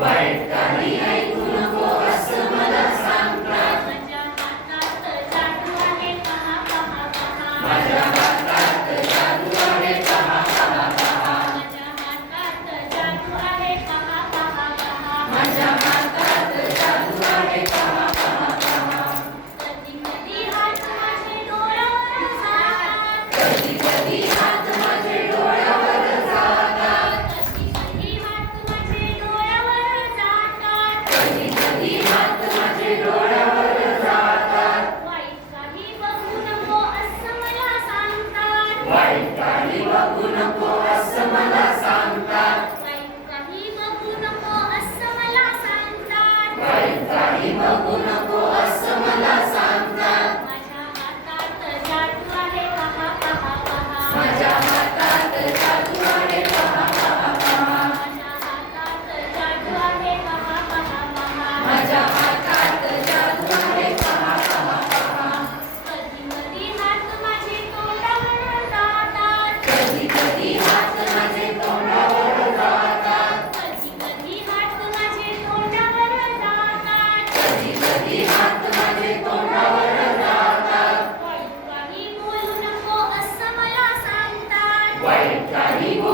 வைத்தனியை Thank you. karibu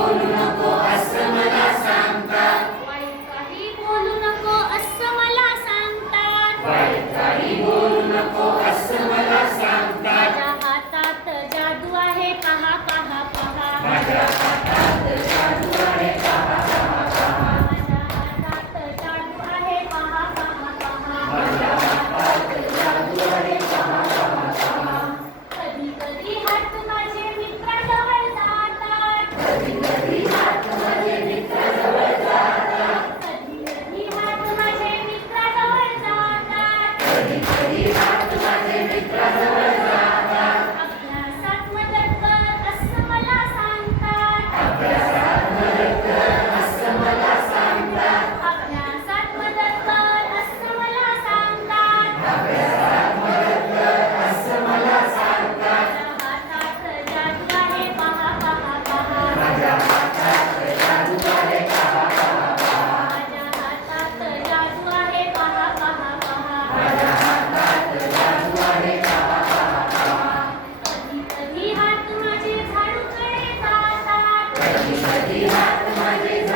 Jesus, we have the mind Jesus.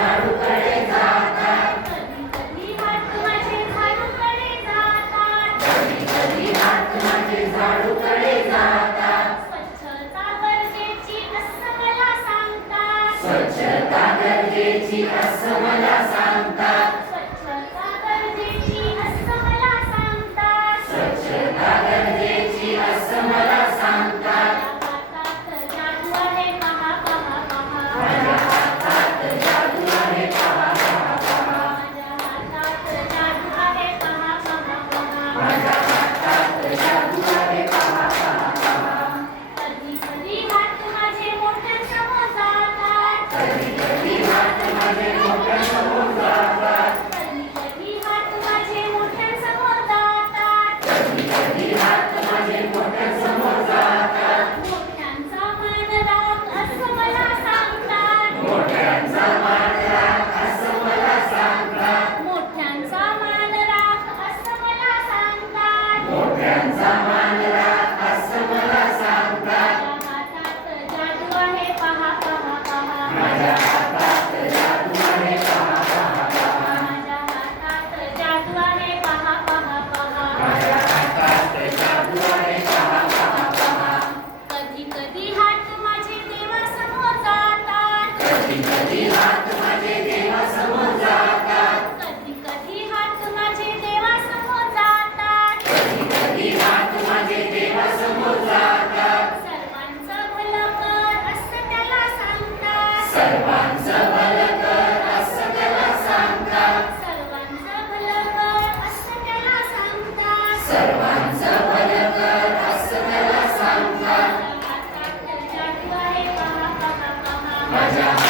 สัมมา 家。